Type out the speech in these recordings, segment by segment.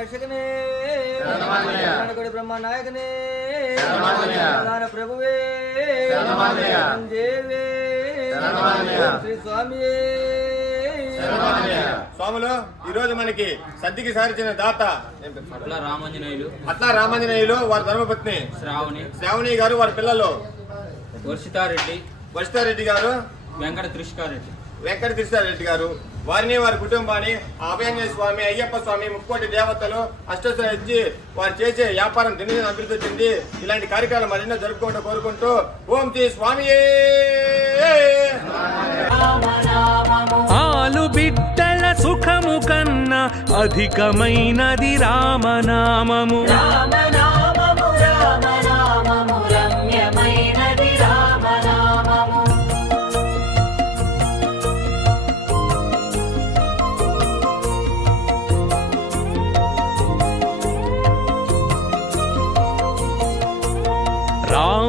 రక్షకనే. కనకొడి బ్రహ్మ నాయకనే. ప్రధాన ప్రభువే. శ్రీ స్వామియే స్వాములు ఈ రోజు మనకి సద్దికి సారించిన దాత అట్లా రామాంజనేయులు. అట్లా రామాంజనేయులు వారి ధర్మపత్ని. శ్రావణి. శ్రావణి గారు వారి పిల్లలు. వర్షితారెడ్డి. వస్తారెడ్డి గారు. వెంకట త్రిష్కారెడ్డి. వెంకట కృష్ణారెడ్డి గారు. వారిని వారి కుటుంబాన్ని అభయాంజనేయ స్వామి అయ్యప్ప స్వామి ముక్కోటి దేవతలు అష్టోత్తర వారు చేసే వ్యాపారం దినదిన అభివృద్ధి చెంది ఇలాంటి కార్యక్రమాలు మరెన్నో జరుపుకుంటూ కోరుకుంటూ ఓం శ్రీ స్వామి ఆలు బిడ్డల సుఖము కన్నా అధికమైనది రామనామము. రామనామ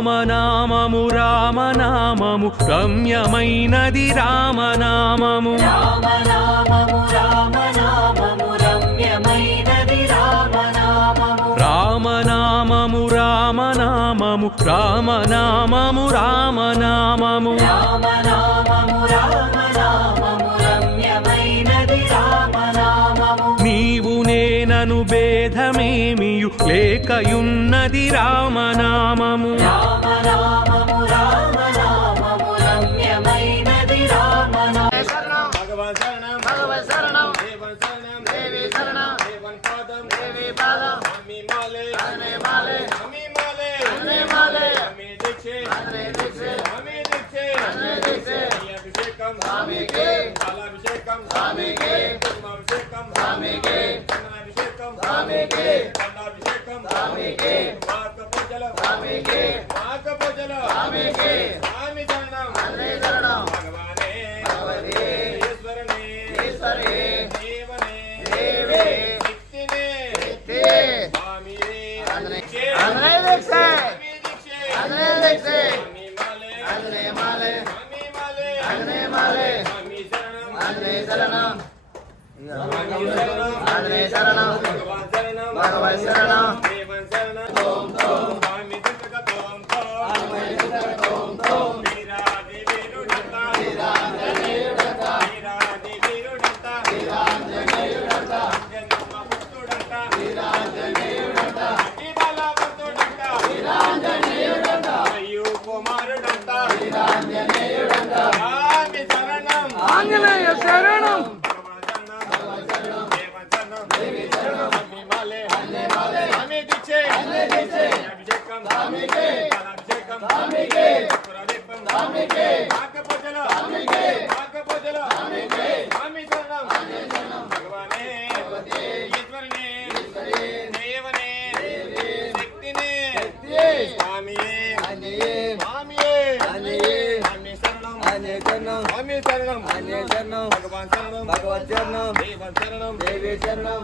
రామనామము రామనామము రమ్యమైనది రామనామము. రామనామము రామనామము రామనామము. రామనామము. నీవు నేనను భేదమేమియు లేకయున్నది రామనామము. స్వామికి రామనామము అభిషేకం స్వామికి పాలాభిషేకం స్వామికి. స్వామికి చందనాభిషేకం స్వామికి వాక పూజలు స్వామికి వాక పూజలు స్వామికి స్వామి శరణం అనే శరణం భగవానే భగవతి ఈశ్వరనే ఈశ్వరే దేవనే దేవే శక్తినే శక్తి స్వామియే మాలే మాలే అందరే మాలే స్వామి శరణం అందరే శరణం శరణం పూజలు స్వామికే స్వామి శరణం అన్నే శరణం భగవానే. ఈశ్వరనే. ఈశ్వరే. దేవనే. దేవే. శక్తినే. స్వామియే. స్వామియే. స్వామి శరణం స్వామి శరణం భగవాన్ శరణం భగవత్ శరణం దేవన్ శరణం. దేవి శరణం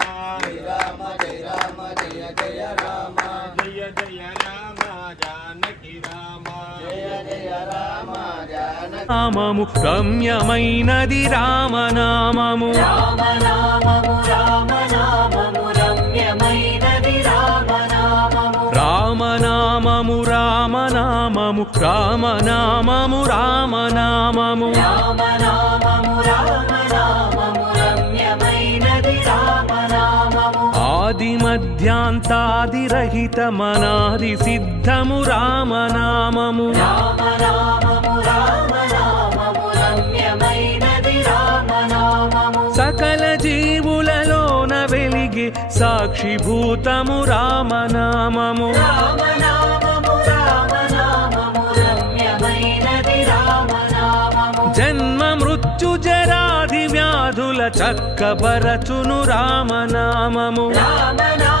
రామ రామ నామము రమ్యమైనది రామనామము. రామనామము రామనామము రమ్యమైనది రామనామము. రామనామము రామనామము మధ్యాంతాదిరహితమనాది సిద్ధము రామనామము. సకల జీవులలోన వెలిగి సాక్షిభూతము రామనామము. జన్మ మృత్యు జరాది వ్యాధుల చక్కబరచును రామనామము. రామనామము రామ